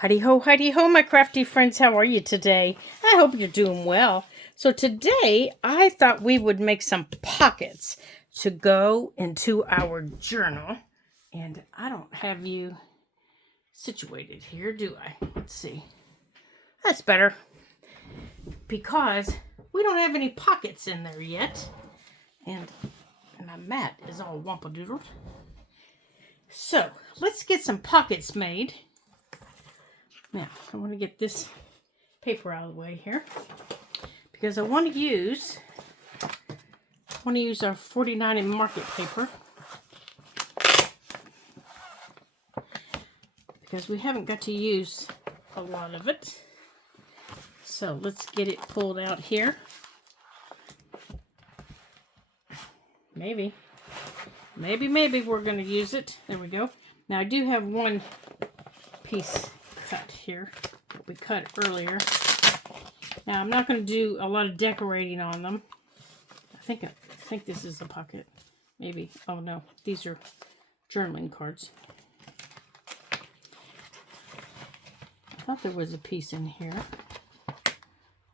Heidi ho, my crafty friends. How are you today? I hope you're doing well. So today, I thought we would make some pockets to go into our journal. And I don't have you situated here, do I? Let's see. That's better. Because we don't have any pockets in there yet. And my mat is all wampadoodled. So, let's get some pockets made. Now, I want to get this paper out of the way here because I want to use our 49 in market paper because we haven't got to use a lot of it. So let's get it pulled out here. Maybe we're going to use it. There we go. Now I do have one piece cut here that we cut earlier. Now I'm not going to do a lot of decorating on them. I think this is a pocket. Maybe. Oh no, these are journaling cards. I thought there was a piece in here.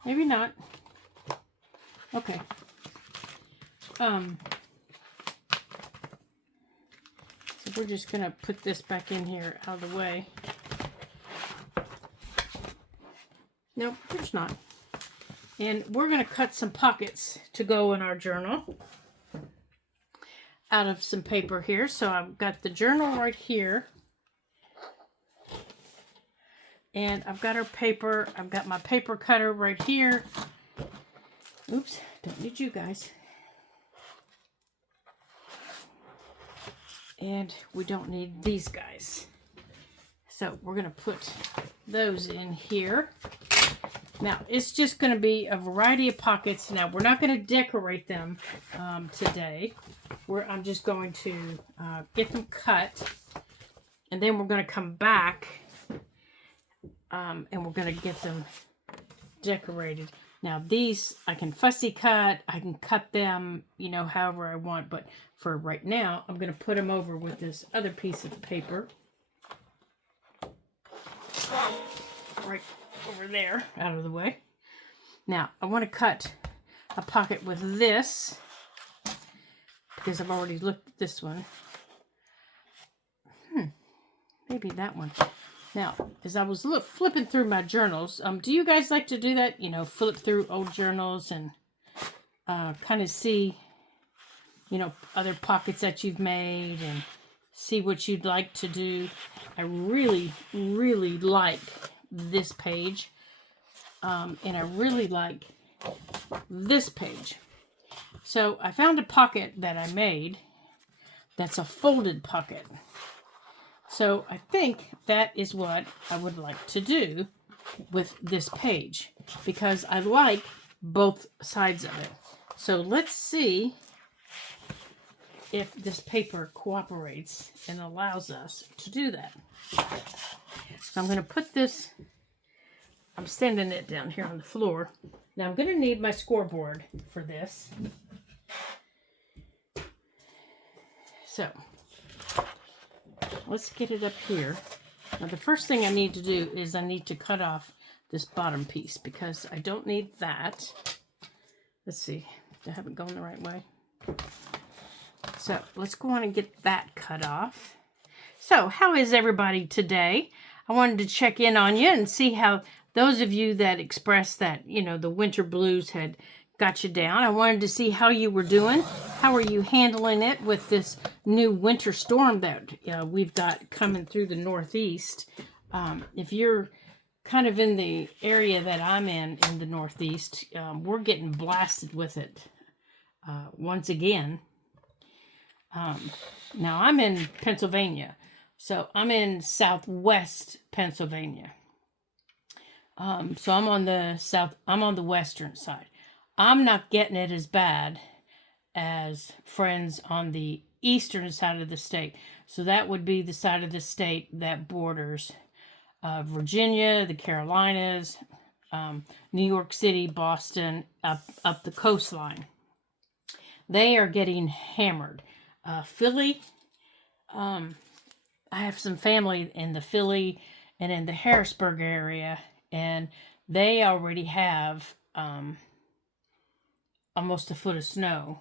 Maybe not. Okay. So we're just going to put this back in here out of the way. Nope, there's not. And we're going to cut some pockets to go in our journal out of some paper here. So I've got the journal right here. And I've got our paper. I've got my paper cutter right here. Oops, don't need you guys. And we don't need these guys. So we're going to put those in here. Now, it's just going to be a variety of pockets. Now, we're not going to decorate them today. I'm just going to get them cut. And then we're going to come back and we're going to get them decorated. Now, these I can fussy cut. I can cut them, however I want. But for right now, I'm going to put them over with this other piece of paper. Right over there, out of the way. Now, I want to cut a pocket with this because I've already looked at this one. Maybe that one. Now, as I was flipping through my journals, do you guys like to do that? Flip through old journals and kind of see, other pockets that you've made and see what you'd like to do. I really, really like this page. And I really like this page. So I found a pocket that I made that's a folded pocket. So I think that is what I would like to do with this page because I like both sides of it. So let's see if this paper cooperates and allows us to do that. So I'm going to put this, I'm standing it down here on the floor. Now I'm going to need my scoreboard for this. So let's get it up here. Now the first thing I need to do is I need to cut off this bottom piece because I don't need that. Let's see, I haven't gone the right way. So let's go on and get that cut off. So how is everybody today? I wanted to check in on you and see how those of you that expressed that, the winter blues had got you down. I wanted to see how you were doing. How are you handling it with this new winter storm that we've got coming through the Northeast? If you're kind of in the area that I'm in the Northeast, we're getting blasted with it once again. Now I'm in Pennsylvania, so I'm in Southwest Pennsylvania. So I'm on the western side. I'm not getting it as bad as friends on the eastern side of the state. So that would be the side of the state that borders Virginia, the Carolinas, New York City, Boston, up the coastline. They are getting hammered. Philly, I have some family in the Philly and in the Harrisburg area, and they already have almost a foot of snow.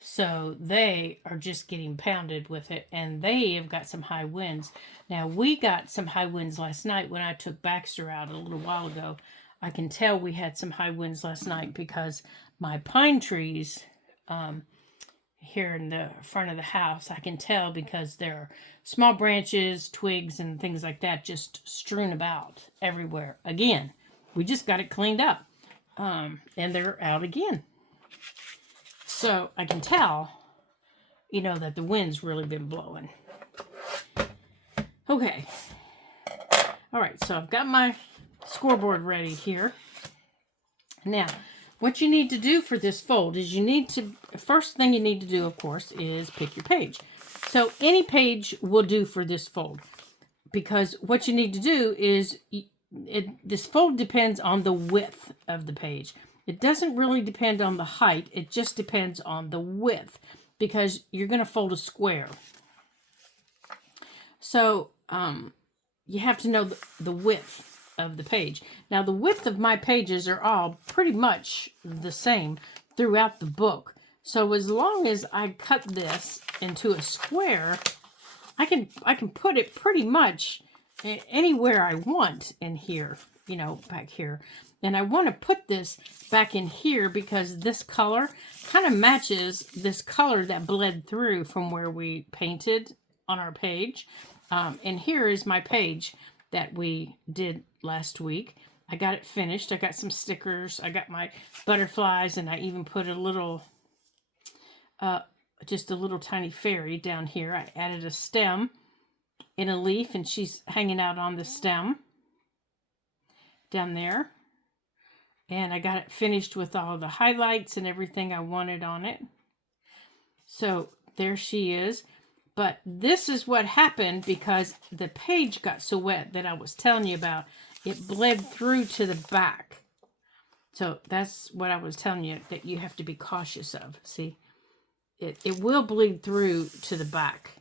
So they are just getting pounded with it, and they have got some high winds. Now, we got some high winds last night when I took Baxter out a little while ago. I can tell we had some high winds last night because my pine trees here in the front of the house, I can tell because there are small branches, twigs, and things like that just strewn about everywhere. Again, we just got it cleaned up, and they're out again. So I can tell, that the wind's really been blowing. Okay. All right, so I've got my scoreboard ready here. Now, what you need to do for this fold is first thing you need to do, of course, is pick your page. So any page will do for this fold, because what you need to do is, this fold depends on the width of the page. It doesn't really depend on the height. It just depends on the width, because you're going to fold a square. So you have to know the width of the page. Now, the width of my pages are all pretty much the same throughout the book. So as long as I cut this into a square, I can put it pretty much anywhere I want in here, back here. And I want to put this back in here because this color kind of matches this color that bled through from where we painted on our page. And here is my page that we did last week. I got it finished. I got some stickers. I got my butterflies, and I even put a little, just a little tiny fairy down here. I added a stem in a leaf, and she's hanging out on the stem down there. And I got it finished with all the highlights and everything I wanted on it. So there she is. But this is what happened because the page got so wet that I was telling you about. It bled through to the back. So that's what I was telling you that you have to be cautious of. See, it will bleed through to the back.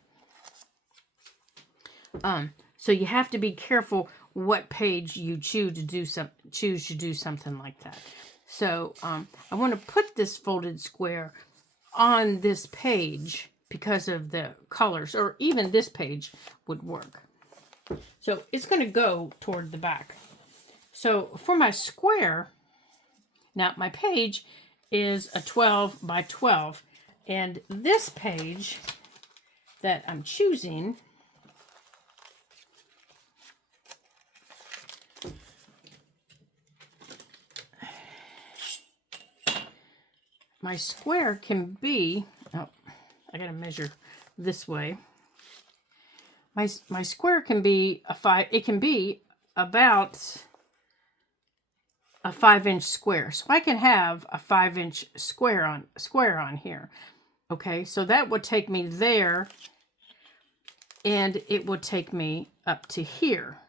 So you have to be careful what page you choose to do something like that. So I want to put this folded square on this page because of the colors, or even this page would work. So it's going to go toward the back. So for my square, now my page is a 12 by 12, and this page that I'm choosing my square can be, I gotta measure this way. My square can be it can be about a 5-inch square. So I can have a 5-inch square on here. Okay, so that would take me there, and it would take me up to here,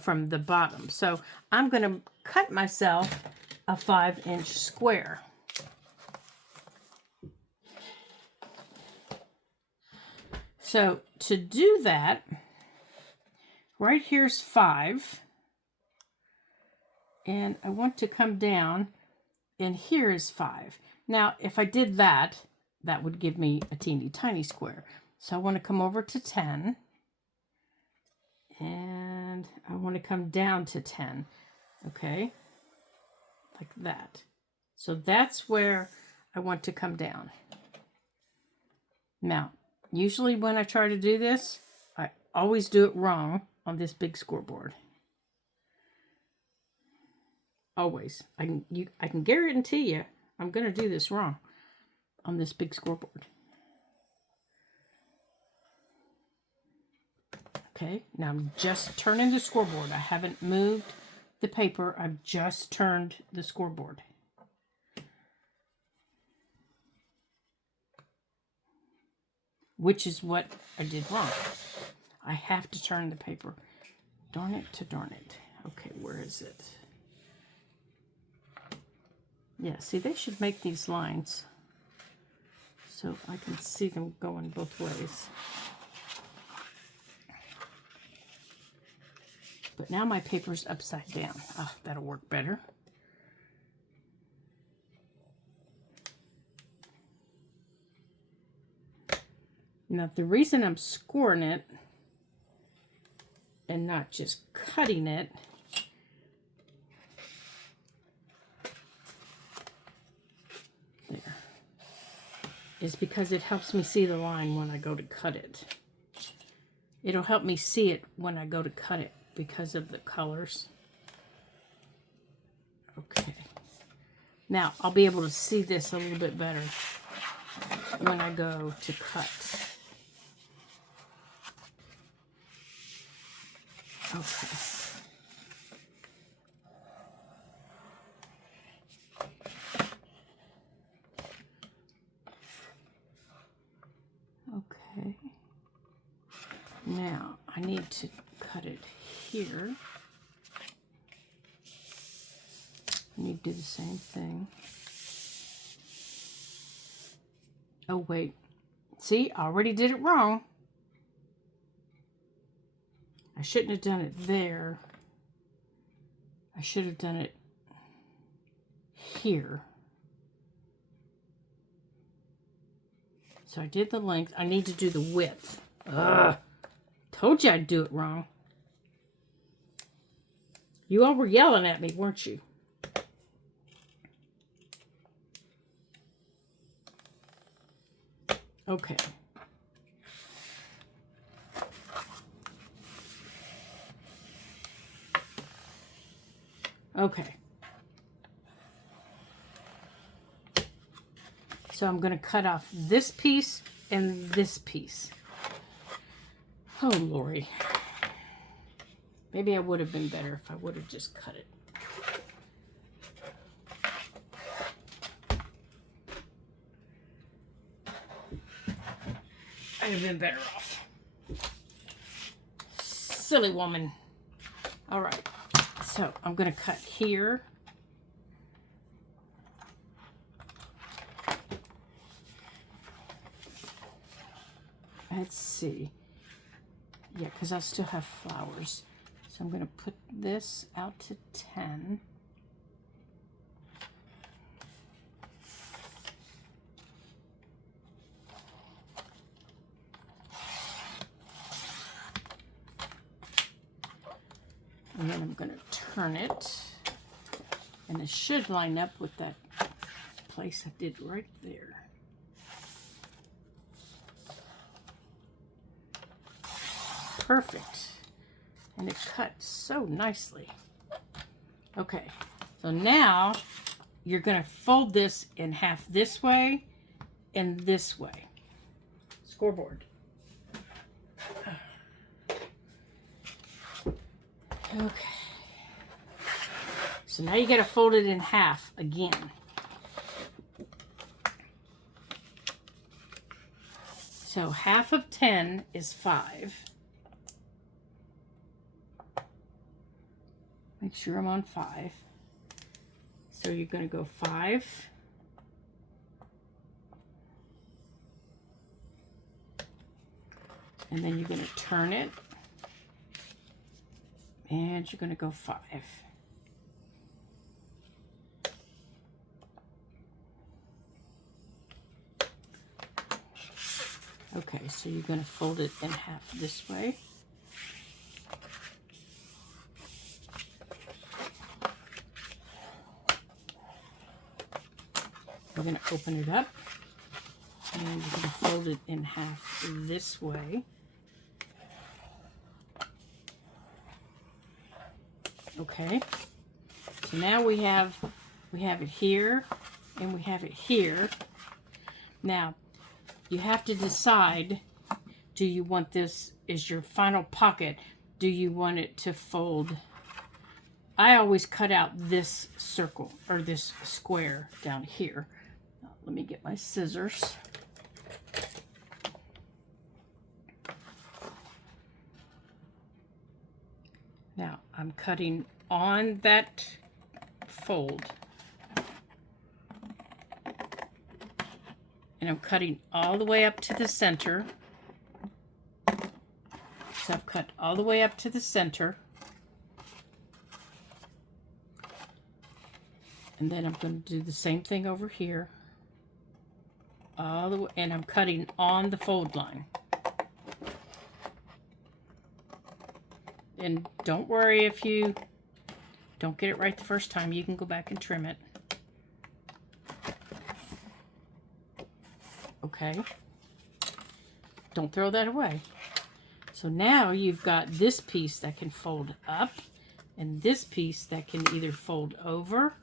from the bottom. So I'm gonna cut myself a 5-inch square. So to do that, right here's 5. And I want to come down, and here is 5. Now, if I did that, that would give me a teeny tiny square. So I want to come over to 10. And I want to come down to 10. Okay? Like that. So that's where I want to come down. Now, usually when I try to do this, I always do it wrong on this big scoreboard. Always. I can guarantee you I'm going to do this wrong on this big scoreboard. Okay, now I'm just turning the scoreboard. I haven't moved the paper. I've just turned the scoreboard. Which is what I did wrong. I have to turn the paper. Darn it to darn it. Okay, where is it? Yeah, see, they should make these lines so I can see them going both ways. But now my paper's upside down. Oh, that'll work better. Now, the reason I'm scoring it and not just cutting it there is because it helps me see the line when I go to cut it. It'll help me see it when I go to cut it because of the colors. Okay. Now, I'll be able to see this a little bit better when I go to cut. Okay. Okay. Now, I need to cut it here. I need to do the same thing. Oh, wait. See, I already did it wrong. I shouldn't have done it there. I should have done it here. So I did the length. I need to do the width. Ugh. Told you I'd do it wrong. You all were yelling at me, weren't you? Okay. Okay. So I'm going to cut off this piece and this piece. Oh, Lori. Maybe I would have been better if I would have just cut it. I'd have been better off. Silly woman. All right. So I'm going to cut here. Let's see. Yeah, because I still have flowers. So I'm going to put this out to 10. And then I'm going to turn it. And it should line up with that place I did right there. Perfect. And it cuts so nicely. Okay, so now you're going to fold this in half this way and this way. Scoreboard. Okay. So now you got to fold it in half again. So half of 10 is 5. Make sure I'm on 5. So you're going to go 5. And then you're going to turn it. And you're going to go 5. Okay, so you're going to fold it in half this way. We're going to open it up, and we're going to fold it in half this way. Okay, so now we have it here, and we have it here. Now, you have to decide, do you want this as your final pocket? Do you want it to fold? I always cut out this circle, or this square down here. Let me get my scissors. Now, I'm cutting on that fold. And I'm cutting all the way up to the center. So I've cut all the way up to the center. And then I'm going to do the same thing over here. All the way, and I'm cutting on the fold line. And don't worry if you don't get it right the first time. You can go back and trim it. Okay. Don't throw that away. So now you've got this piece that can fold up and this piece that can either fold over.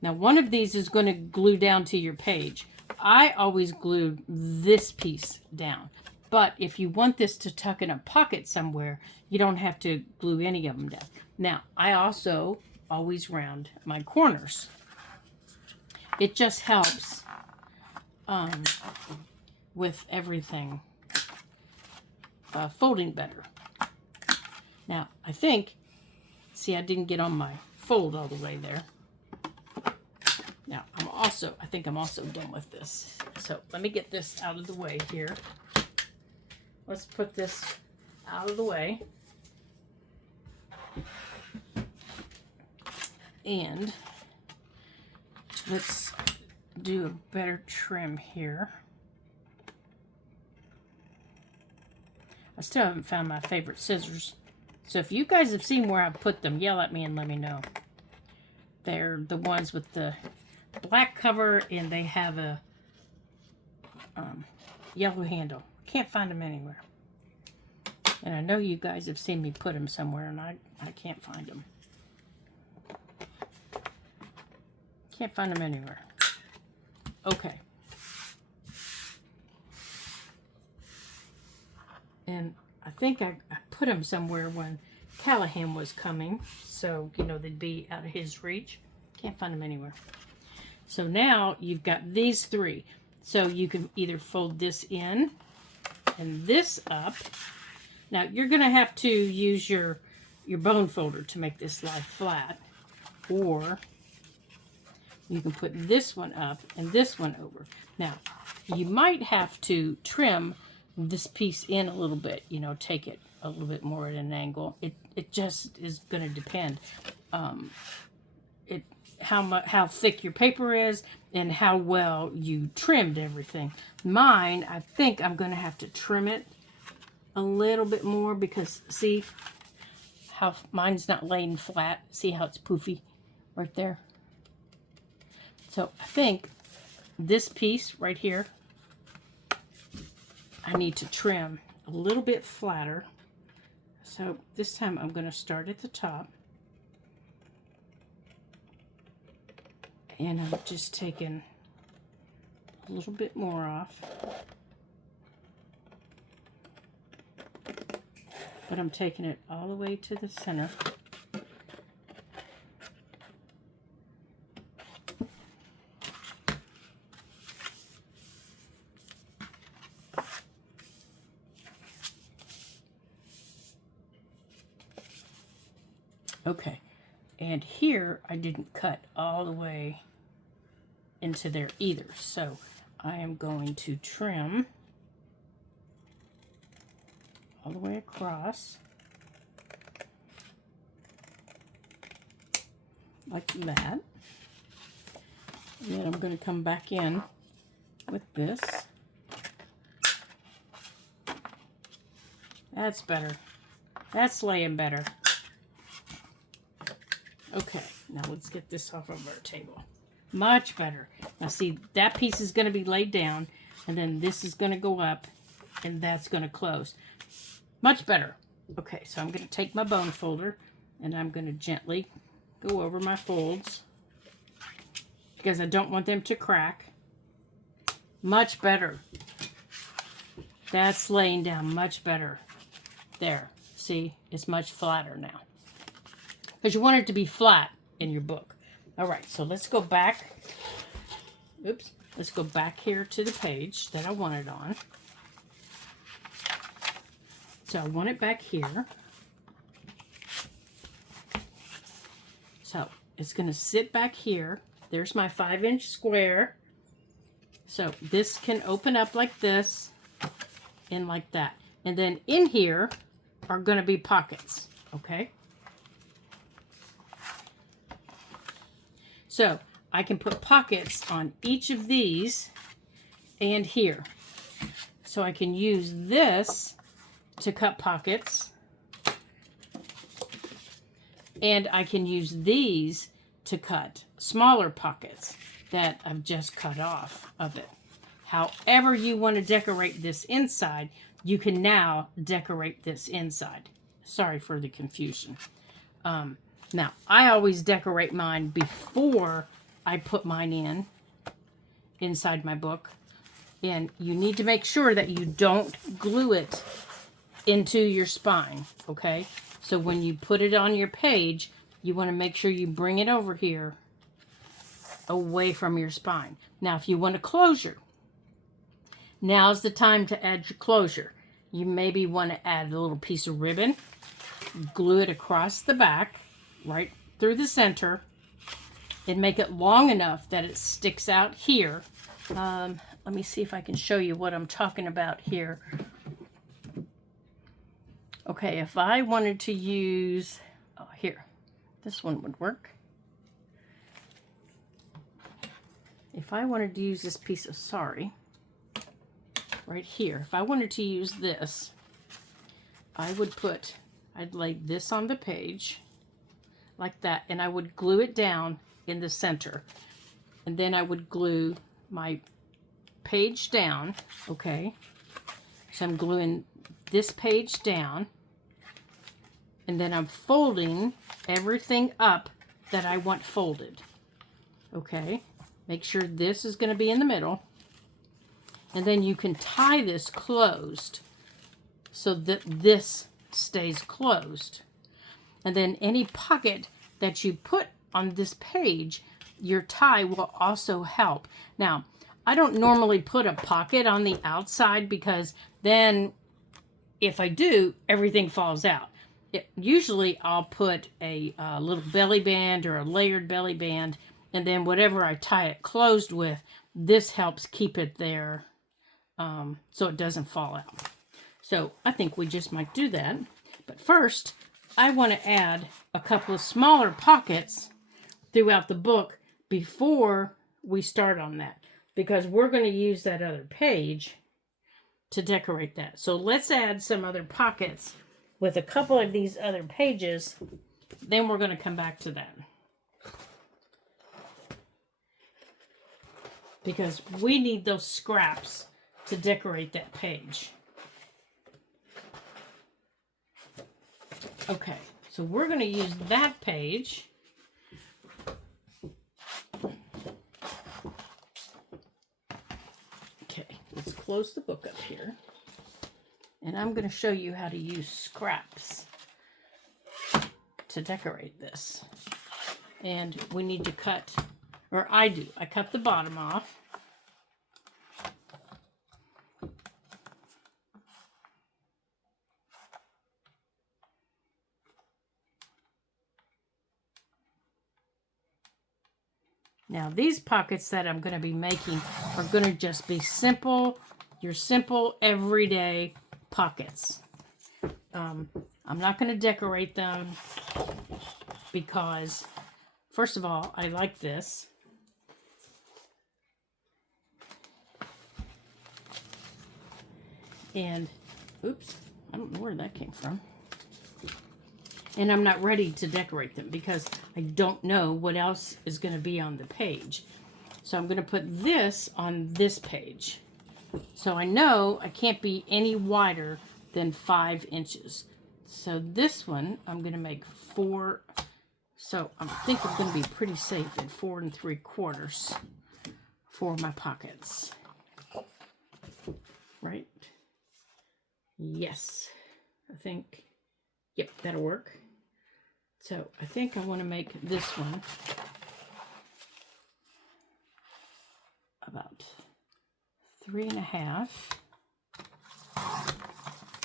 Now one of these is going to glue down to your page. I always glue this piece down. But if you want this to tuck in a pocket somewhere, you don't have to glue any of them down. Now, I also always round my corners. It just helps with everything folding better. Now, I think, see, I didn't get on my fold all the way there. Now, I think I'm also done with this. So let me get this out of the way here. Let's put this out of the way. And let's do a better trim here. I still haven't found my favorite scissors. So if you guys have seen where I put them, yell at me and let me know. They're the ones with the black cover and they have a yellow handle. Can't find them anywhere. And I know you guys have seen me put them somewhere and I can't find them. Can't find them anywhere. Okay. And I think I put them somewhere when Callahan was coming. So, you know, they'd be out of his reach. Can't find them anywhere. So now you've got these three. So you can either fold this in and this up. Now you're going to have to use your bone folder to make this lie flat. Or you can put this one up and this one over. Now, you might have to trim this piece in a little bit, you know, take it a little bit more at an angle. It just is going to depend how thick your paper is and how well you trimmed everything. Mine, I think I'm going to have to trim it a little bit more because see how mine's not laying flat. See how it's poofy right there? So I think this piece right here, I need to trim a little bit flatter. So this time I'm going to start at the top. And I'm just taking a little bit more off. But I'm taking it all the way to the center. Okay, and here I didn't cut all the way into there either, so I am going to trim all the way across like that. And then I'm going to come back in with this. That's better. That's laying better. Okay, now let's get this off of our table. Much better. Now see, that piece is going to be laid down, and then this is going to go up, and that's going to close. Much better. Okay, so I'm going to take my bone folder, and I'm going to gently go over my folds, because I don't want them to crack. Much better. That's laying down much better. There. See, it's much flatter now. Because you want it to be flat in your book. All right, so let's go back. Oops. Let's go back here to the page that I want it on. So I want it back here. So it's going to sit back here. There's my 5-inch square. So this can open up like this and like that. And then in here are going to be pockets. Okay. So I can put pockets on each of these and here. So I can use this to cut pockets. And I can use these to cut smaller pockets that I've just cut off of it. However you want to decorate this inside, you can now decorate this inside. Sorry for the confusion. Now, I always decorate mine before I put mine inside my book. And you need to make sure that you don't glue it into your spine, okay? So when you put it on your page, you want to make sure you bring it over here away from your spine. Now, if you want a closure, now's the time to add your closure. You maybe want to add a little piece of ribbon, glue it across the back, right through the center, and make it long enough that it sticks out here. Let me see if I can show you what I'm talking about here. Okay, if I wanted to use, here, this one would work. If I wanted to use this piece of sari, right here, if I wanted to use this, I'd lay this on the page, like that, and I would glue it down in the center. And then I would glue my page down, okay? So I'm gluing this page down, and then I'm folding everything up that I want folded, okay? Make sure this is going to be in the middle, and then you can tie this closed so that this stays closed. And then any pocket that you put on this page, your tie will also help. Now, I don't normally put a pocket on the outside because then if I do, everything falls out. Usually I'll put a little belly band or a layered belly band, and then whatever I tie it closed with, this helps keep it there so it doesn't fall out. So I think we just might do that. But first, I want to add a couple of smaller pockets throughout the book before we start on that, because we're going to use that other page to decorate that. So let's add some other pockets with a couple of these other pages. Then we're going to come back to that, because we need those scraps to decorate that page. Okay, so we're going to use that page. Okay, let's close the book up here. And I'm going to show you how to use scraps to decorate this. And we need to cut, or I do, I cut the bottom off. Now these pockets that I'm going to be making are going to just be simple, your simple everyday pockets. I'm not going to decorate them because, first of all, I like this. And, oops, I don't know where that came from. And I'm not ready to decorate them because I don't know what else is going to be on the page. So I'm going to put this on this page. So I know I can't be any wider than 5 inches. So this one, I'm going to make 4. So I think I'm going to be pretty safe at 4 3/4 for my pockets. Right? Yes. I think, yep, that'll work. So I think I want to make this one about 3.5.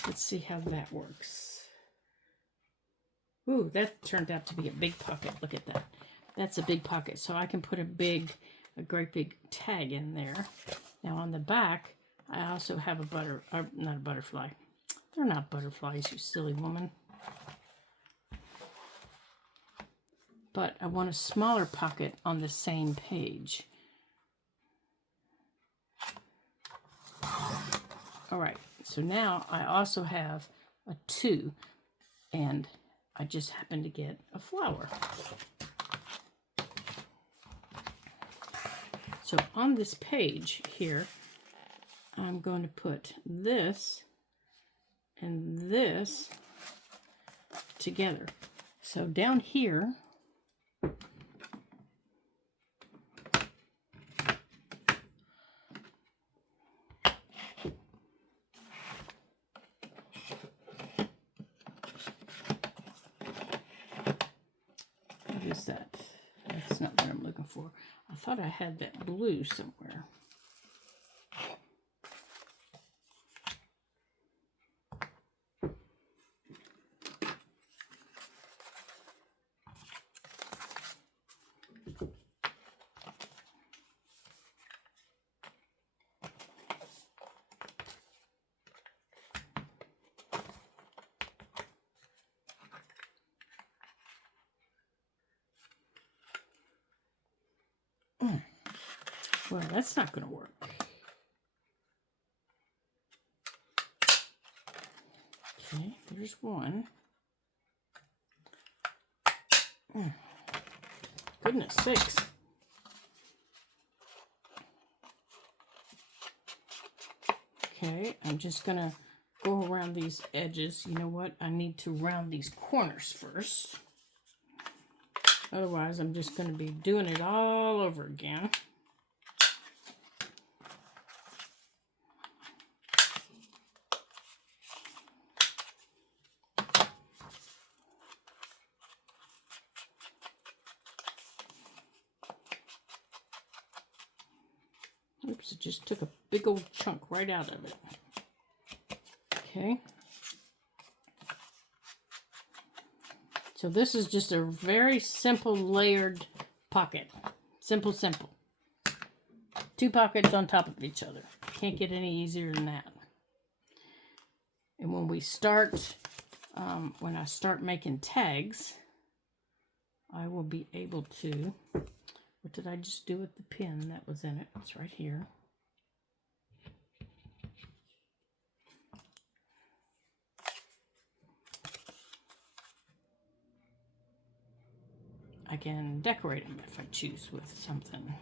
Let's see how that works. Ooh, that turned out to be a big pocket. Look at that. That's a big pocket. So I can put a great big tag in there. Now on the back, I also have not a butterfly. They're not butterflies, you silly woman. but I want a smaller pocket on the same page. All right, so now I also have a 2, and I just happen to get a flower. So on this page here, I'm going to put this and this together. So down here, what is that? That's not what I'm looking for. I thought I had that blue somewhere. Well, that's not going to work. Okay, there's one. Goodness sakes. Okay, I'm just going to go around these edges. You know what? I need to round these corners first. Otherwise, I'm just going to be doing it all over again. Oops, it just took a big old chunk right out of it. Okay. So this is just a very simple layered pocket. Simple, simple. 2 pockets on top of each other. Can't get any easier than that. And when we start, when I start making tags, I will be able to, what did I just do with the pin that was in it? It's right here. I can decorate them if I choose with something.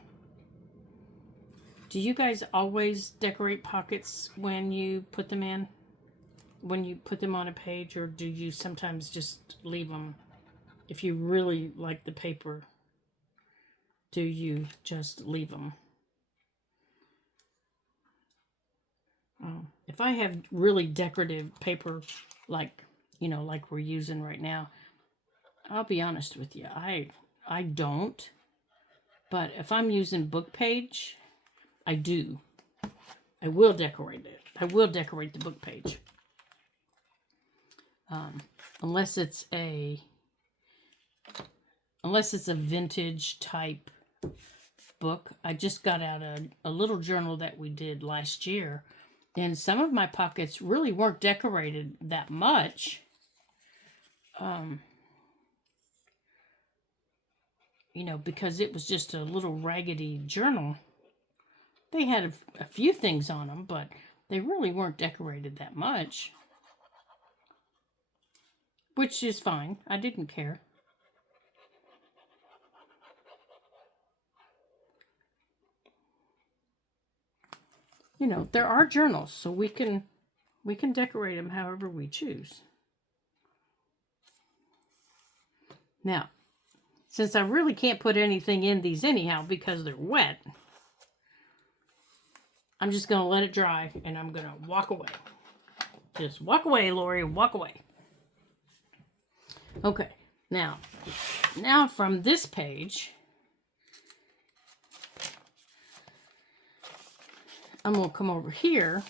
Do you guys always decorate pockets when you put them in? When you put them on a page, or do you sometimes just leave them? If you really like the paper, do you just leave them? If I have really decorative paper, like, you know, like we're using right now, I'll be honest with you, I don't. But if I'm using book page, I do. I will decorate it. I will decorate the book page. Unless it's a vintage type book. I just got out a little journal that we did last year, and some of my pockets really weren't decorated that much. You know, because it was just a little raggedy journal. They had a few things on them, but they really weren't decorated that much. Which is fine. I didn't care. You know, there are journals, so we can decorate them however we choose. Now, since I really can't put anything in these anyhow because they're wet, I'm just going to let it dry and I'm going to walk away. Just walk away, Lori, walk away. Okay, now from this page, I'm going to come over here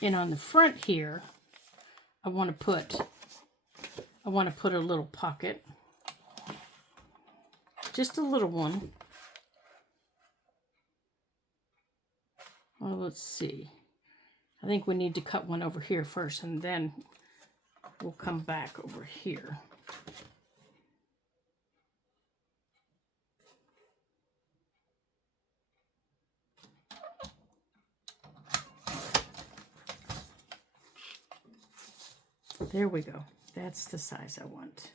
and on the front here, I want to put a little pocket, just a little one. Well, let's see. I think we need to cut one over here first, and then we'll come back over here. There we go. That's the size I want.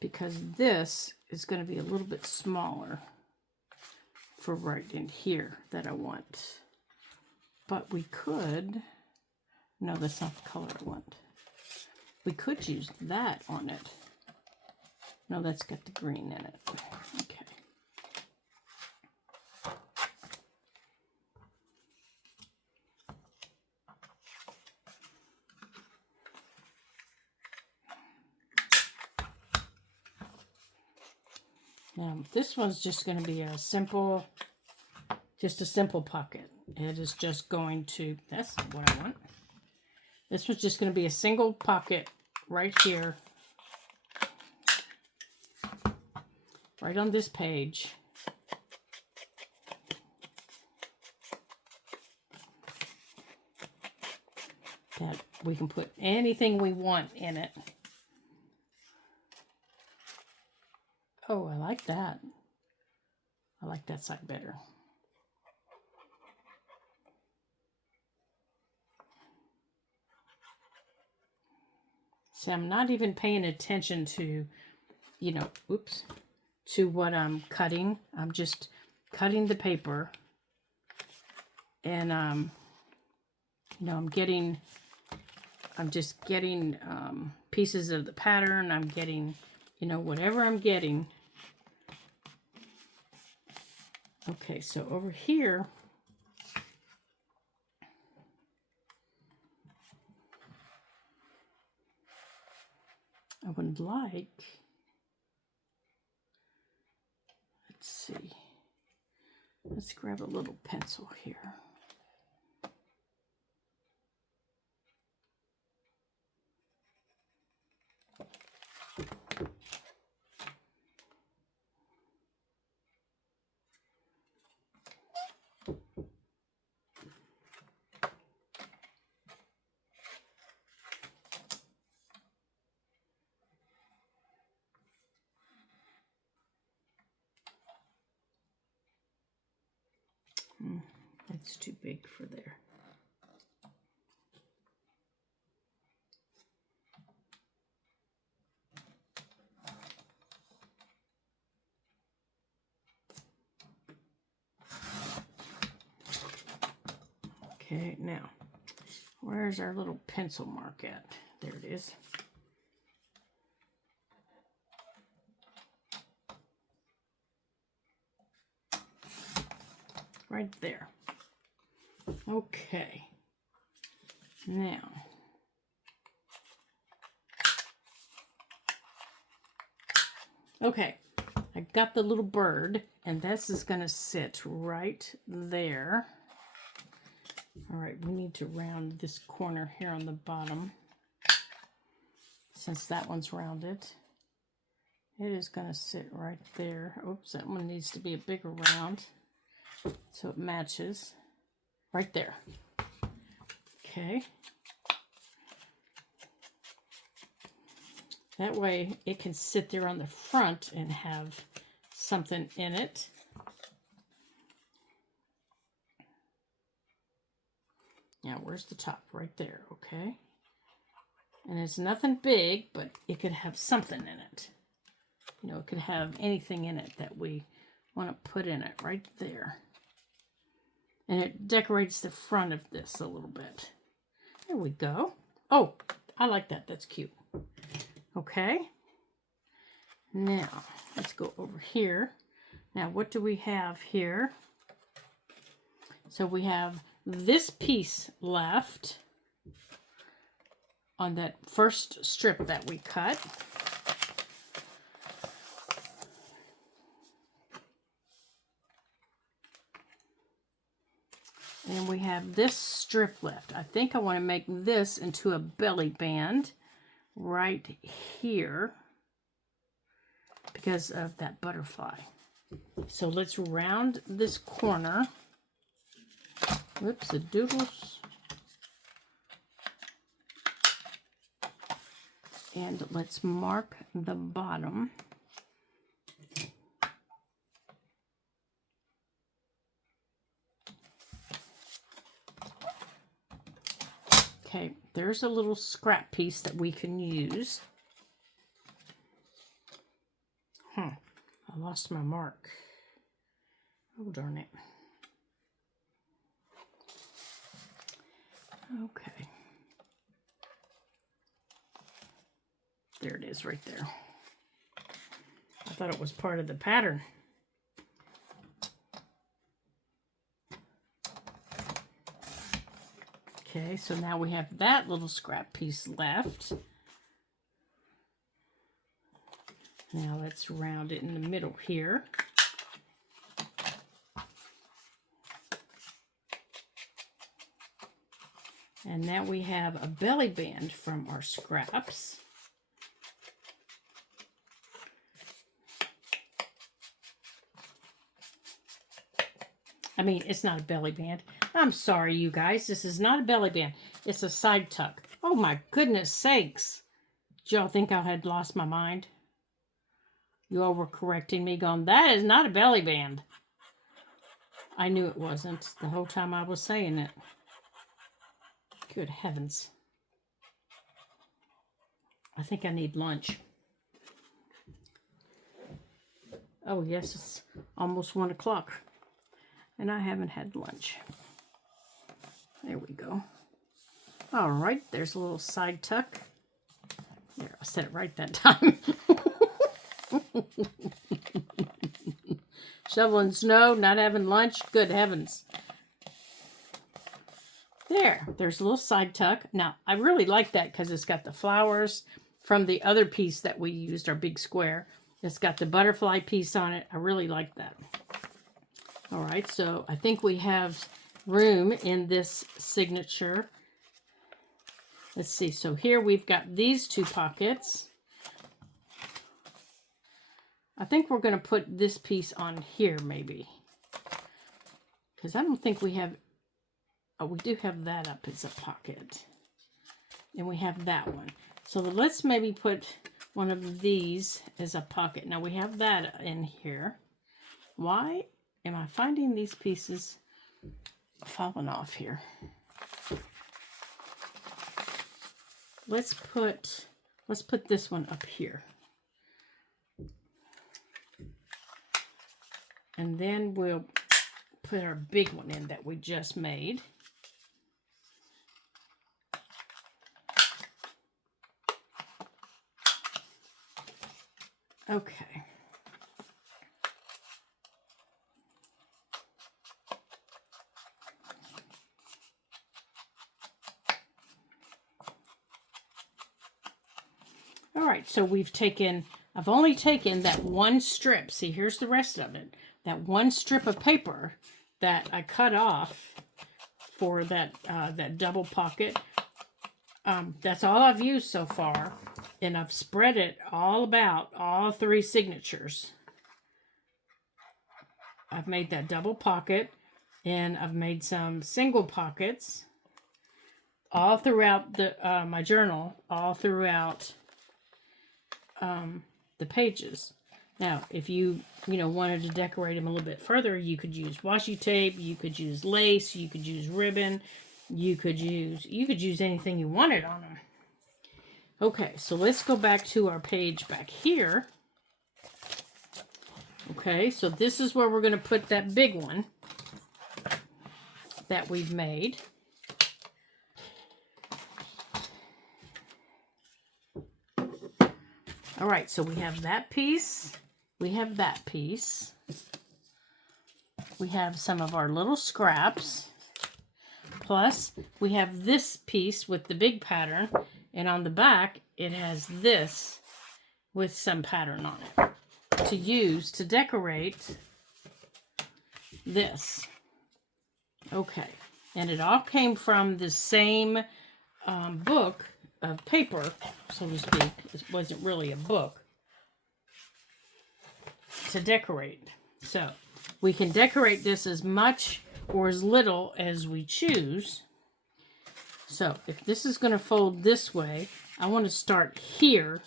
Because this is going to be a little bit smaller for right in here that I want. But we could, no, that's not the color I want. We could use that on it. No, that's got the green in it. Okay. Now, this one's just going to be a simple, just a simple pocket. It is just going to, that's what I want. This one's just going to be a single pocket right here, right on this page. That we can put anything we want in it. Oh, I like that. I like that side better. See, I'm not even paying attention to, you know, oops, to what I'm cutting. I'm just cutting the paper. And, you know, I'm just getting pieces of the pattern. I'm getting, you know, whatever I'm getting. Okay, so over here, I would like, let's see, let's grab a little pencil here. That's too big for there. Okay, now, where's our little pencil mark at? There it is. Right there. Okay. Now, okay, I got the little bird, and this is going to sit right there. All right, we need to round this corner here on the bottom. Since that one's rounded, it is going to sit right there. Oops, that one needs to be a bigger round so it matches. Right there. Okay. That way it can sit there on the front and have something in it. Now, where's the top? Right there, okay? And it's nothing big, but it could have something in it. You know, it could have anything in it that we want to put in it right there. And it decorates the front of this a little bit. There we go. Oh, I like that. That's cute. Okay. Now, let's go over here. Now, what do we have here? So we have this piece left on that first strip that we cut. And we have this strip left. I think I want to make this into a belly band right here because of that butterfly. So let's round this corner. Whoops, the doodles. And let's mark the bottom. Okay, there's a little scrap piece that we can use. I lost my mark. Oh, darn it. Okay. There it is right there. I thought it was part of the pattern. Okay, so now we have that little scrap piece left. Now let's round it in the middle here. And now we have a belly band from our scraps. I mean, it's not a belly band. I'm sorry, you guys. This is not a belly band. It's a side tuck. Oh, my goodness sakes. Did y'all think I had lost my mind? You all were correcting me, going, that is not a belly band. I knew it wasn't the whole time I was saying it. Good heavens. I think I need lunch. Oh, yes, it's almost 1 o'clock. And I haven't had lunch. There we go. All right, there's a little side tuck. There, I said it right that time. Shoveling snow, not having lunch. Good heavens. There's a little side tuck. Now, I really like that because it's got the flowers from the other piece that we used, our big square. It's got the butterfly piece on it. I really like that. All right, so I think we have room in this signature. Let's see. So here we've got these 2 pockets. I think we're going to put this piece on here maybe. Because I don't think we have... Oh, we do have that up as a pocket. And we have that one. So let's maybe put one of these as a pocket. Now we have that in here. Why am I finding these pieces falling off here? Let's put this one up here. And then we'll put our big one in that we just made. Okay. All right, so I've only taken that one strip. See, here's the rest of it. That one strip of paper that I cut off for that double pocket. That's all I've used so far. And I've spread it all about all 3 signatures. I've made that double pocket, and I've made some single pockets all throughout my journal, all throughout the pages. Now, if you wanted to decorate them a little bit further, you could use washi tape, you could use lace, you could use ribbon, you could use anything you wanted on them. Okay, so let's go back to our page back here. Okay, so this is where we're going to put that big one that we've made. All right, so we have that piece. We have that piece. We have some of our little scraps. Plus, we have this piece with the big pattern. And on the back, it has this with some pattern on it to use to decorate this. Okay. And it all came from the same book of paper, so to speak. It wasn't really a book to decorate. So we can decorate this as much or as little as we choose. So if this is going to fold this way, I want to start here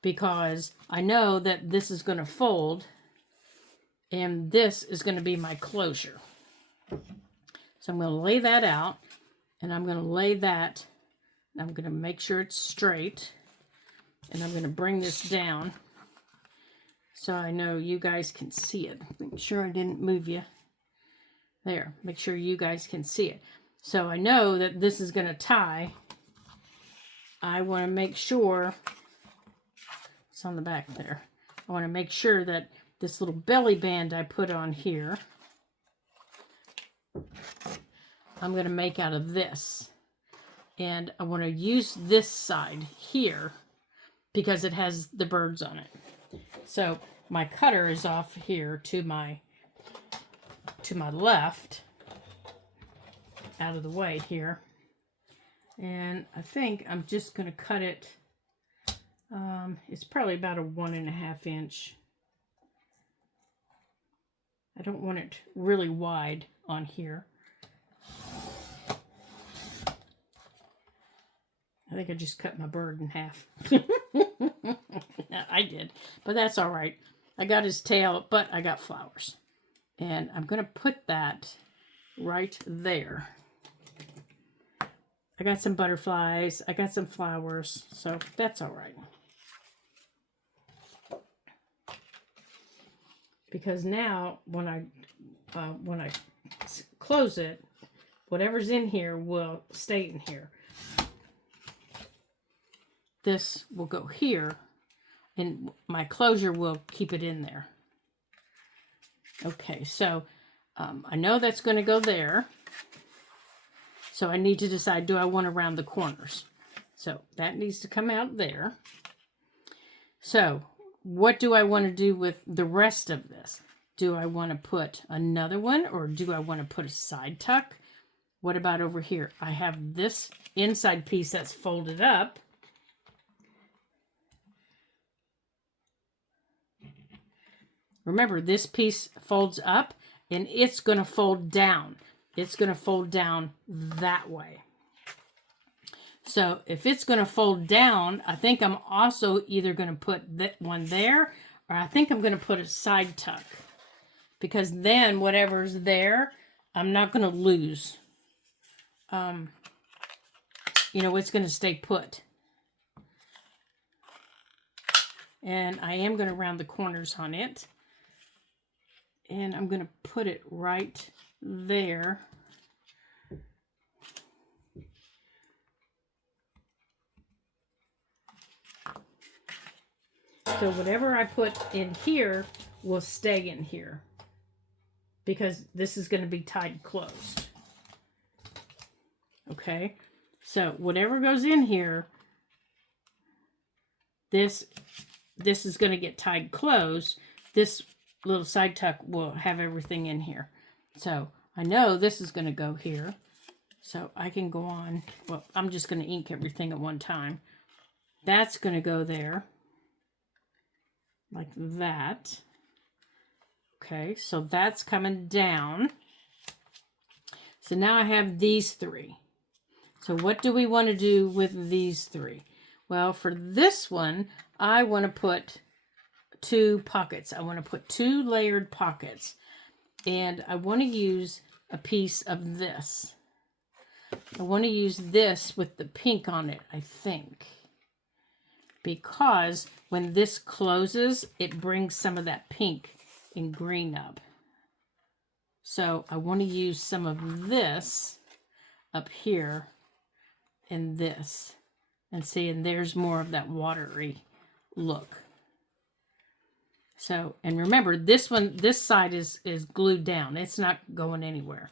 because I know that this is going to fold and this is going to be my closure. So I'm going to lay that out and I'm going to lay that. I'm going to make sure it's straight and I'm going to bring this down so I know you guys can see it. Make sure I didn't move you. There, make sure you guys can see it. So I know that this is going to tie. I want to make sure, it's on the back there. I want to make sure that this little belly band I put on here, I'm going to make out of this. And I want to use this side here because it has the birds on it. So my cutter is off here to my left, out of the way here. And I think I'm just going to cut it. It's probably about a 1.5 inch. I don't want it really wide on here. I think I just cut my bird in half. I did, but that's all right. I got his tail, but I got flowers. And I'm going to put that right there. I got some butterflies. I got some flowers, so that's all right. Because now, when I close it, whatever's in here will stay in here. This will go here, and my closure will keep it in there. Okay, so I know that's going to go there. So I need to decide, do I want to round the corners? So that needs to come out there. So what do I want to do with the rest of this? Do I want to put another one, or do I want to put a side tuck? What about over here? I have this inside piece that's folded up. Remember, this piece folds up and it's going to fold down. It's going to fold down that way. So if it's going to fold down, I think I'm also either going to put that one there, or I think I'm going to put a side tuck. Because then whatever's there, I'm not going to lose. It's going to stay put. And I am going to round the corners on it. And I'm going to put it right there. So whatever I put in here will stay in here, because this is going to be tied closed. Okay, so whatever goes in here, this is going to get tied closed. This little side tuck will have everything in here. So I know this is going to go here. So I can go on. Well, I'm just going to ink everything at one time. That's going to go there. Like that. Okay, so that's coming down. So now I have these three. So what do we want to do with these three? Well, for this one, I want to put 2 pockets. I want to put 2 layered pockets. And I want to use a piece of this. I want to use this with the pink on it, I think. Because when this closes, it brings some of that pink and green up. So I want to use some of this up here and this. And see, and there's more of that watery look. So, and remember, this side is glued down. It's not going anywhere.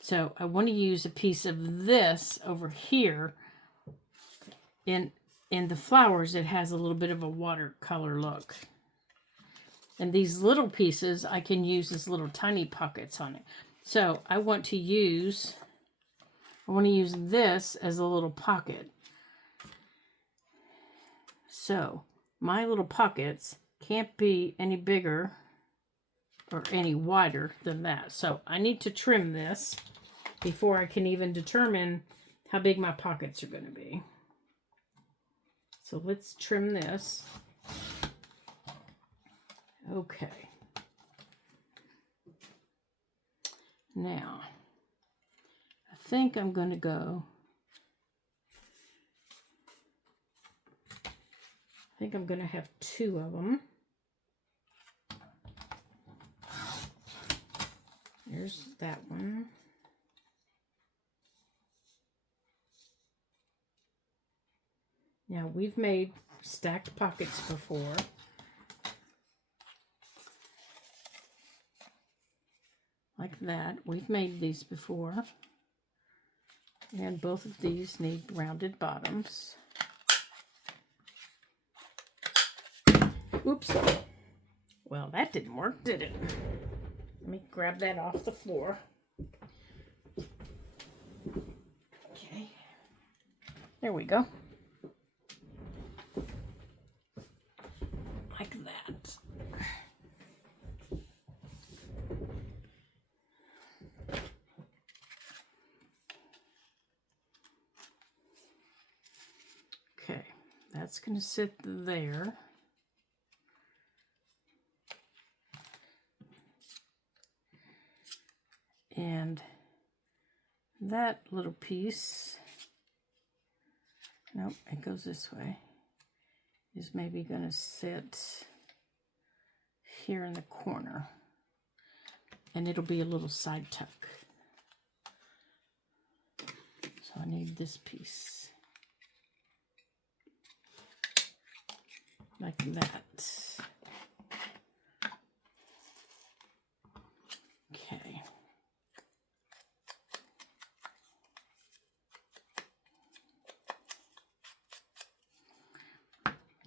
So I want to use a piece of this over here. In the flowers, it has a little bit of a watercolor look. And these little pieces, I can use as little tiny pockets on it. So I want to use this as a little pocket. So my little pockets can't be any bigger or any wider than that. So I need to trim this before I can even determine how big my pockets are going to be. So let's trim this. Okay. Now, I think I'm going to go. I think I'm going to have 2 of them. Here's that one. Now, we've made stacked pockets before. Like that. We've made these before. And both of these need rounded bottoms. Oops. Well, that didn't work, did it? Let me grab that off the floor. Okay. There we go. Like that. Okay, that's going to sit there. And that little piece, nope, it goes this way, is maybe going to sit here in the corner. And it'll be a little side tuck. So I need this piece. Like that. Okay.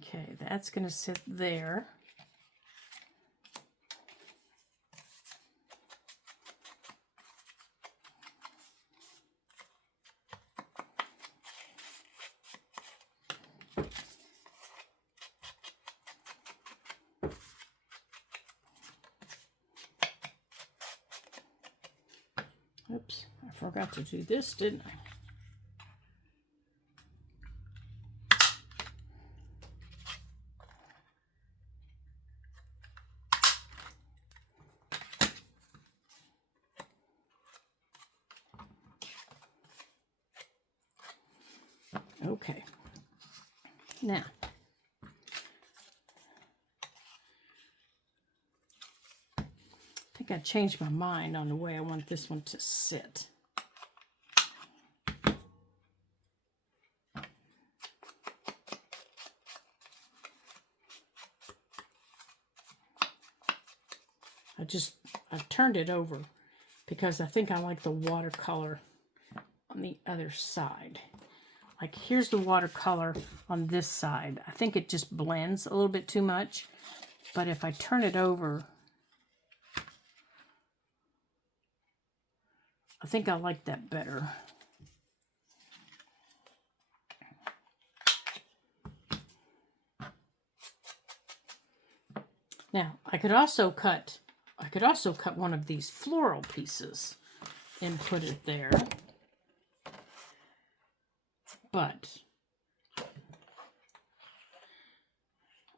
Okay, that's going to sit there. Oops, I forgot to do this, didn't I? Okay. Now, I think I changed my mind on the way I want this one to sit. I turned it over because I think I like the watercolor on the other side. Like here's the watercolor on this side. I think it just blends a little bit too much. But if I turn it over, I think I like that better. Now, I could also cut one of these floral pieces and put it there. But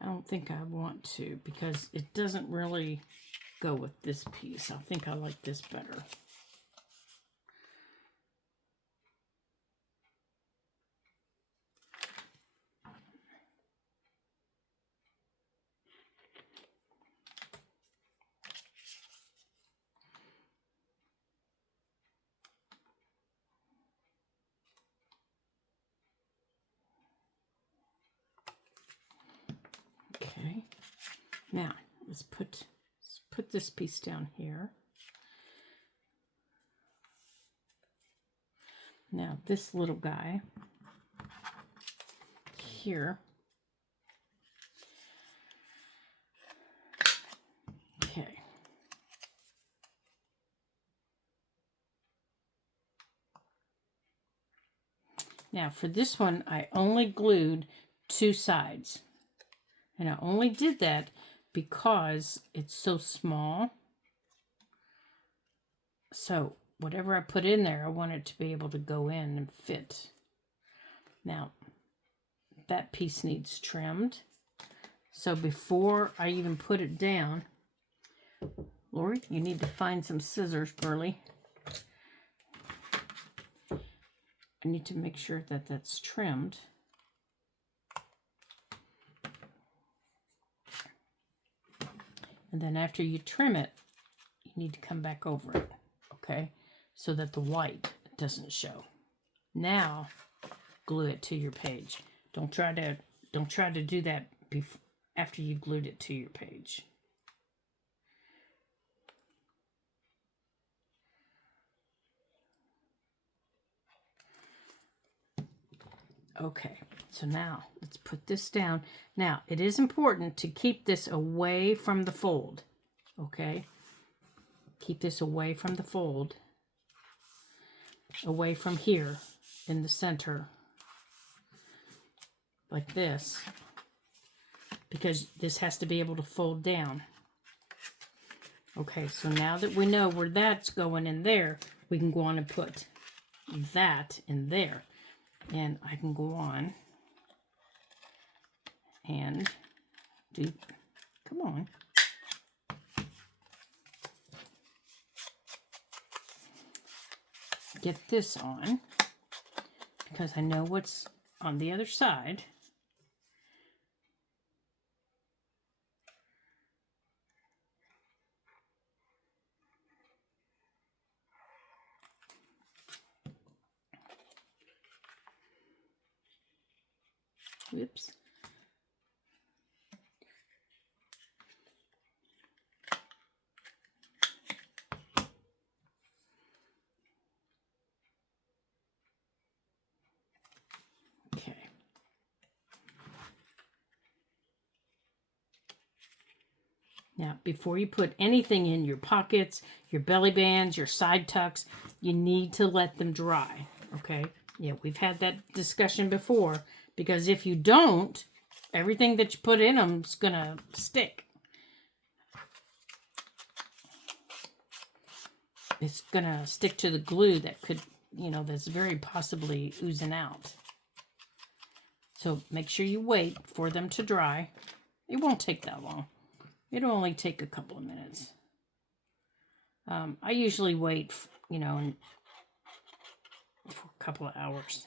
I don't think I want to because it doesn't really go with this piece. I think I like this better. Okay, now let's put this piece down here. Now this little guy here. Okay. Now for this one, I only glued 2 sides. And I only did that because it's so small. So whatever I put in there, I want it to be able to go in and fit. Now, that piece needs trimmed. So before I even put it down, Lori, you need to find some scissors, Burley. I need to make sure that that's trimmed. And then after you trim it, you need to come back over it, okay? So that the white doesn't show. Now, glue it to your page. Don't try to do that after you've glued it to your page. Okay, so now let's put this down. Now, it is important to keep this away from the fold, okay? Keep this away from the fold, away from here in the center, like this, because this has to be able to fold down. Okay, so now that we know where that's going in there, we can go on and put that in there. And I can go on and do, come on. Get this on, because I know what's on the other side. Whoops. Okay. Now, before you put anything in your pockets, your belly bands, your side tucks, you need to let them dry, okay? Yeah, we've had that discussion before, because if you don't, everything that you put in them is going to stick. It's going to stick to the glue that could, that's very possibly oozing out. So make sure you wait for them to dry. It won't take that long. It'll only take a couple of minutes. I usually wait, for a couple of hours,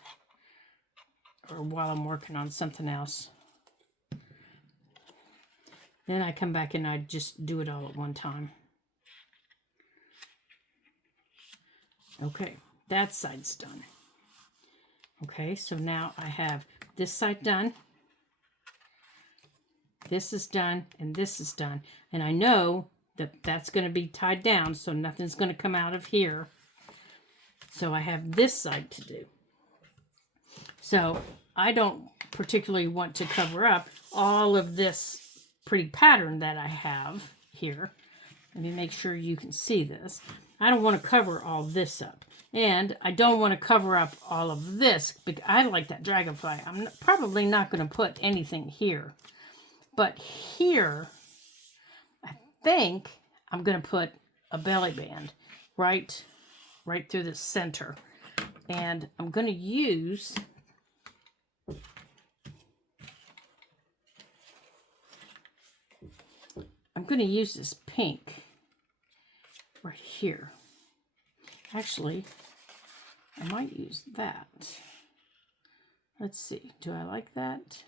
or while I'm working on something else. Then I come back and I just do it all at one time. Okay, that side's done. Okay, so now I have this side done. This is done, and this is done. And I know that that's going to be tied down, so nothing's going to come out of here. So I have this side to do. So I don't particularly want to cover up all of this pretty pattern that I have here. Let me make sure you can see this. I don't want to cover all this up. And I don't want to cover up all of this, because I like that dragonfly. I'm probably not going to put anything here. But here, I think I'm going to put a belly band right through the center. And I'm going to use this pink right here. Actually, I might use that. Let's see. Do I like that?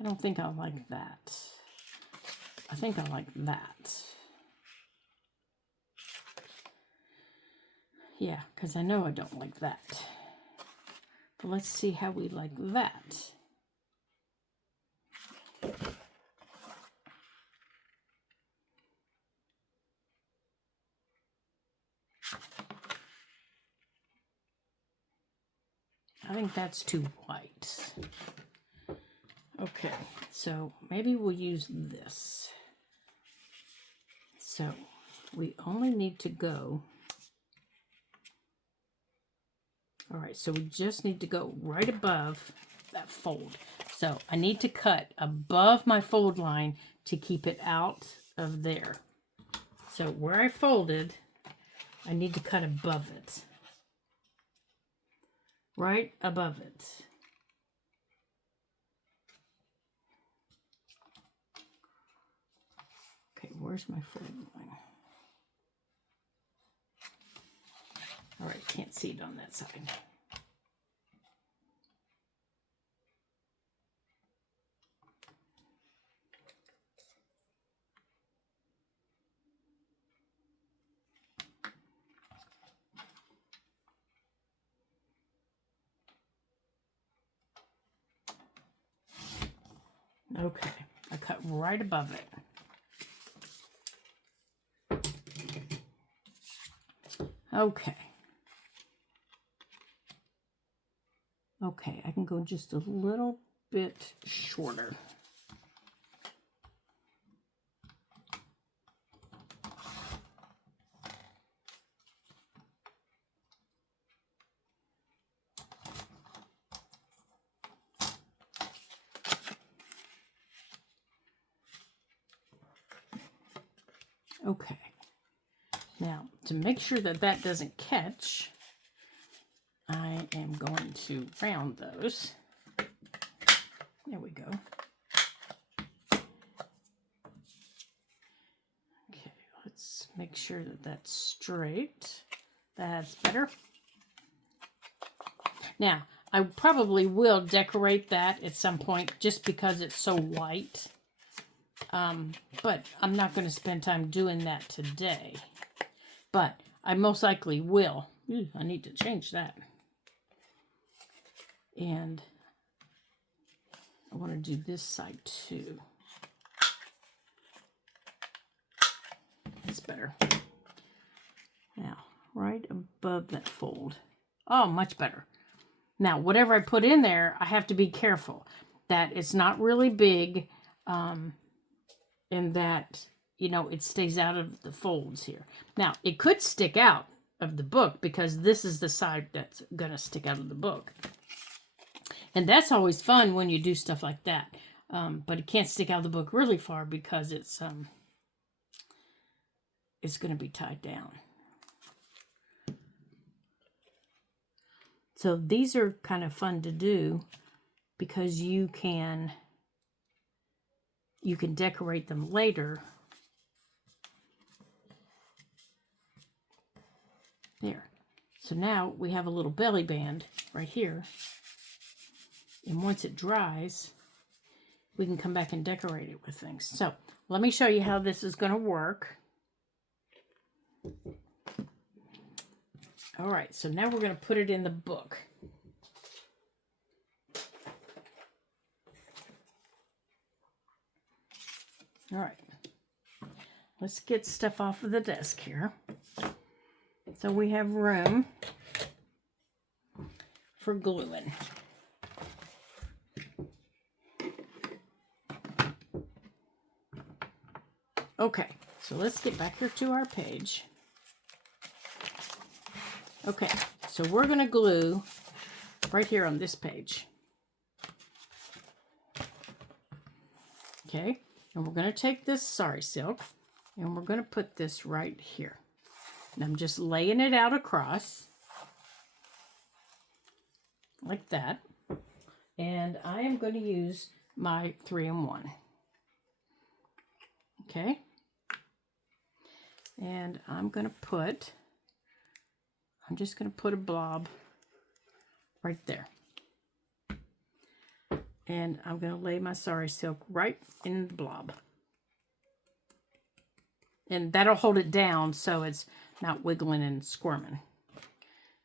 I don't think I like that. I think I like that. Yeah, because I know I don't like that. But let's see how we like that. I think that's too white. Okay, so maybe we'll use this. So we only need to go, all right, so we just need to go right above that fold. So I need to cut above my fold line to keep it out of there. So where I folded, I need to cut above it. Right above it. Okay, where's my folding line? All right, can't see it on that side. Okay, I cut right above it. Okay. Okay, I can go just a little bit shorter. Okay. Now, to make sure that that doesn't catch, I am going to round those. There we go. Okay, let's make sure that that's straight. That's better. Now, I probably will decorate that at some point just because it's so white. But I'm not going to spend time doing that today. But I most likely will. Ooh, I need to change that. And I want to do this side too. That's better. Now, right above that fold. Oh, much better. Now, whatever I put in there, I have to be careful that it's not really big, and that, you know, it stays out of the folds here. Now, it could stick out of the book because this is the side that's going to stick out of the book. And that's always fun when you do stuff like that. But it can't stick out of the book really far because it's going to be tied down. So these are kind of fun to do because you can decorate them later. There. So now we have a little belly band right here. And once it dries, we can come back and decorate it with things. So let me show you how this is going to work. All right, so now we're going to put it in the book. All right, let's get stuff off of the desk here. So we have room for gluing. Okay, so let's get back here to our page. Okay, so we're going to glue right here on this page. Okay, and we're going to take this sari silk and we're going to put this right here. And I'm just laying it out across like that. And I am going to use my 3-in-1. Okay. And I'm just going to put a blob right there. And I'm going to lay my sari silk right in the blob. And that'll hold it down so it's not wiggling and squirming.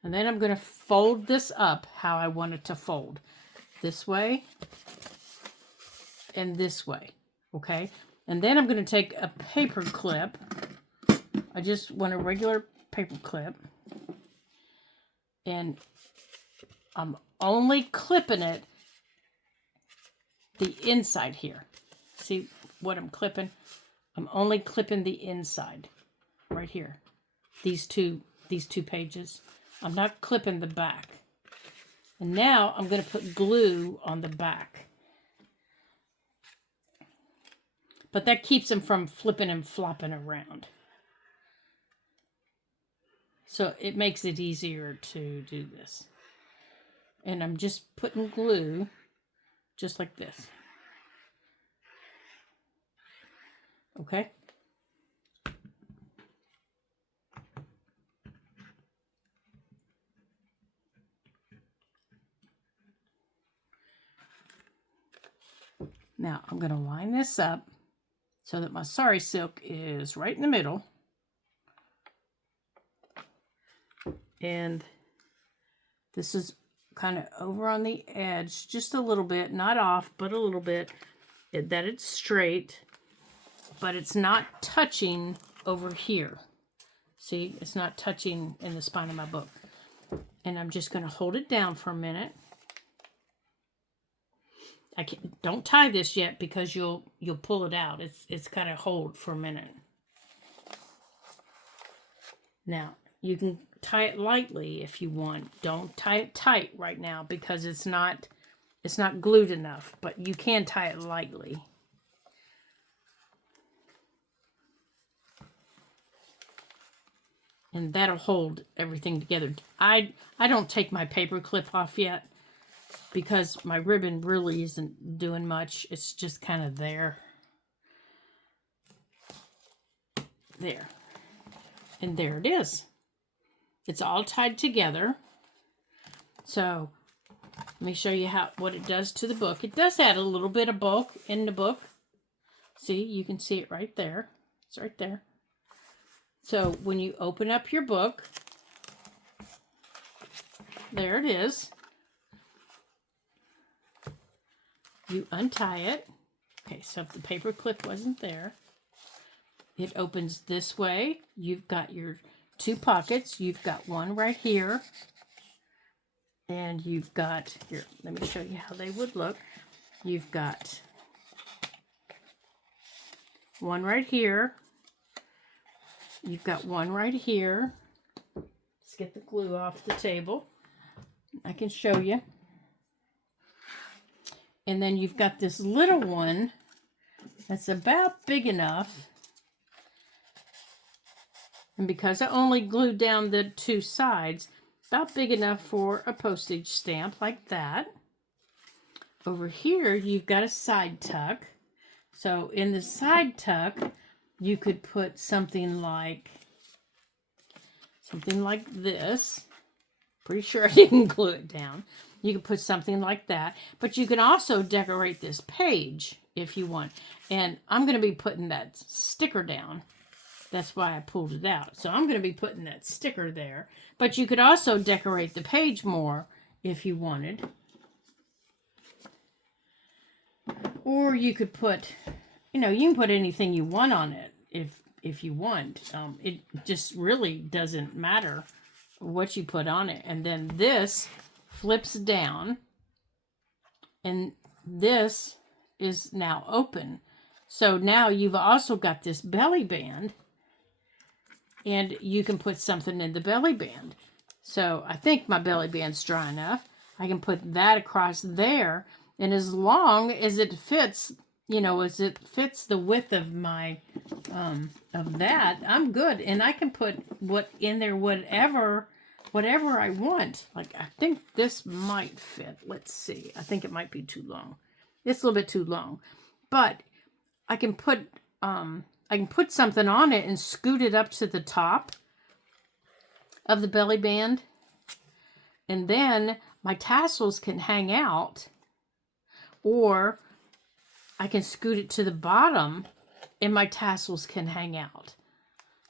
And then I'm going to fold this up how I want it to fold. This way and this way. Okay? And then I'm going to take a paper clip. I just want a regular paper clip. And I'm only clipping it the inside here. See what I'm clipping? I'm only clipping the inside right here. These two pages. I'm not clipping the back. And now I'm going to put glue on the back. But that keeps them from flipping and flopping around. So it makes it easier to do this. And I'm just putting glue just like this. Okay? Now I'm going to line this up so that my sari silk is right in the middle. And this is kind of over on the edge, just a little bit, not off, but a little bit, that it's straight, but it's not touching over here. See, it's not touching in the spine of my book. And I'm just going to hold it down for a minute. Don't tie this yet because you'll pull it out. It's kind of hold for a minute. Now, you can tie it lightly if you want. Don't tie it tight right now because it's not glued enough, but you can tie it lightly. And that'll hold everything together. I don't take my paper clip off yet because my ribbon really isn't doing much. It's just kind of there. There. And there it is. It's all tied together. So let me show you what it does to the book. It does add a little bit of bulk in the book. See, you can see it right there. It's right there. So when you open up your book, there it is. You untie it. Okay, so if the paper clip wasn't there, it opens this way. You've got your 2 pockets. You've got one right here. And you've got, here, let me show you how they would look. You've got one right here. You've got one right here. Let's get the glue off the table. I can show you. And then you've got this little one that's about big enough. And because I only glued down the 2 sides, about big enough for a postage stamp like that. Over here, you've got a side tuck. So in the side tuck, you could put something like this. Pretty sure I didn't glue it down. You could put something like that. But you can also decorate this page if you want. And I'm going to be putting that sticker down. That's why I pulled it out. So I'm going to be putting that sticker there. But you could also decorate the page more if you wanted. Or you could put, you can put anything you want on it if you want. It just really doesn't matter what you put on it. And then this flips down. And this is now open. So now you've also got this belly band. And you can put something in the belly band. So I think my belly band's dry enough. I can put that across there. And as long as it fits, as it fits the width of my, of that, I'm good. And I can put whatever I want. Like, I think this might fit. Let's see. I think it might be too long. It's a little bit too long. But I can put something on it and scoot it up to the top of the belly band. And then my tassels can hang out. Or I can scoot it to the bottom and my tassels can hang out.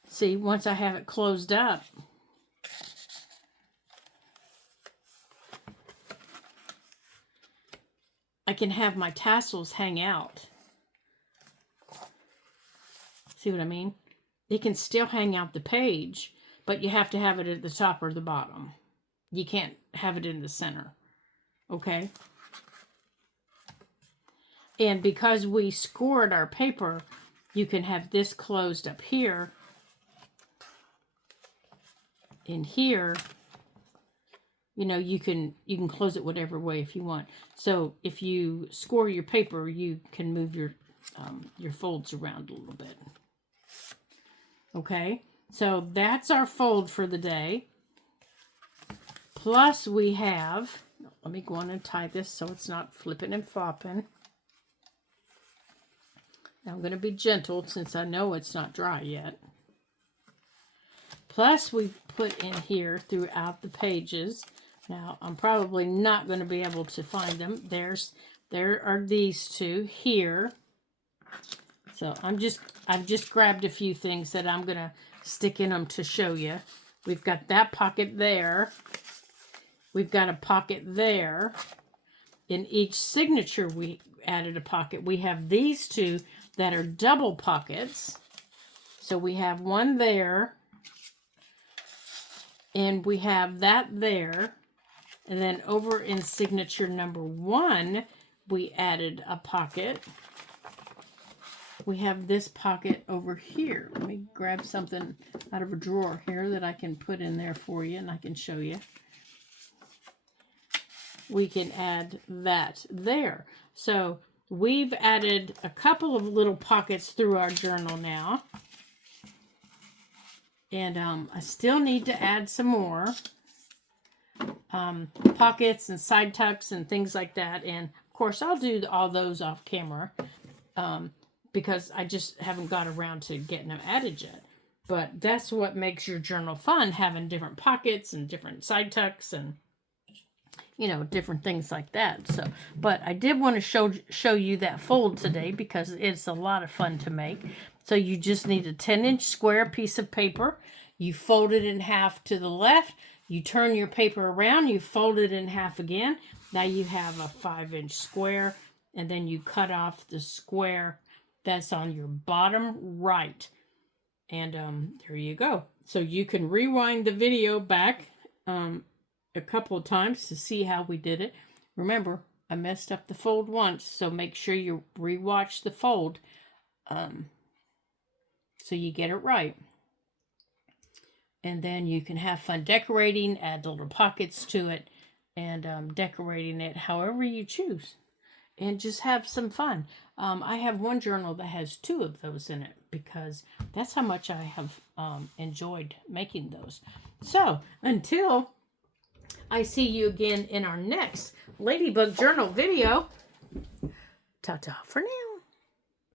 See, once I have it closed up, I can have my tassels hang out. See what I mean? It can still hang out the page, but you have to have it at the top or the bottom. You can't have it in the center. Okay? And because we scored our paper, you can have this closed up here. In here, you can close it whatever way if you want. So if you score your paper, you can move your folds around a little bit. Okay, So that's our fold for the day. Plus we have, let me go on and tie this so it's not flipping and flopping. Now I'm going to be gentle since I know it's not dry yet. Plus we put in here throughout the pages. Now I'm probably not going to be able to find them. There are these two here. So I've just grabbed a few things that I'm going to stick in them to show you. We've got that pocket there. We've got a pocket there. In each signature, we added a pocket. We have these two that are double pockets. So we have one there. And we have that there. And then over in signature number 1, we added a pocket. We have this pocket over here. Let me grab something out of a drawer here that I can put in there for you and I can show you. We can add that there. So we've added a couple of little pockets through our journal now. And I still need to add some more pockets and side tucks and things like that. And of course, I'll do all those off camera because I just haven't got around to getting them added yet. But that's what makes your journal fun, having different pockets and different side tucks and, you know, different things like that. So, but I did want to show you that fold today because it's a lot of fun to make. So you just need a 10-inch square piece of paper. You fold it in half to the left. You turn your paper around. You fold it in half again. Now you have a 5-inch square. And then you cut off the square that's on your bottom right. And there you go. So you can rewind the video back a couple of times to see how we did it. Remember, I messed up the fold once, so make sure you rewatch the fold so you get it right. And then you can have fun decorating, add little pockets to it, and decorating it however you choose. And just have some fun. I have one journal that has 2 of those in it because that's how much I have enjoyed making those. So, until I see you again in our next Ladybug Journal video, ta-ta for now.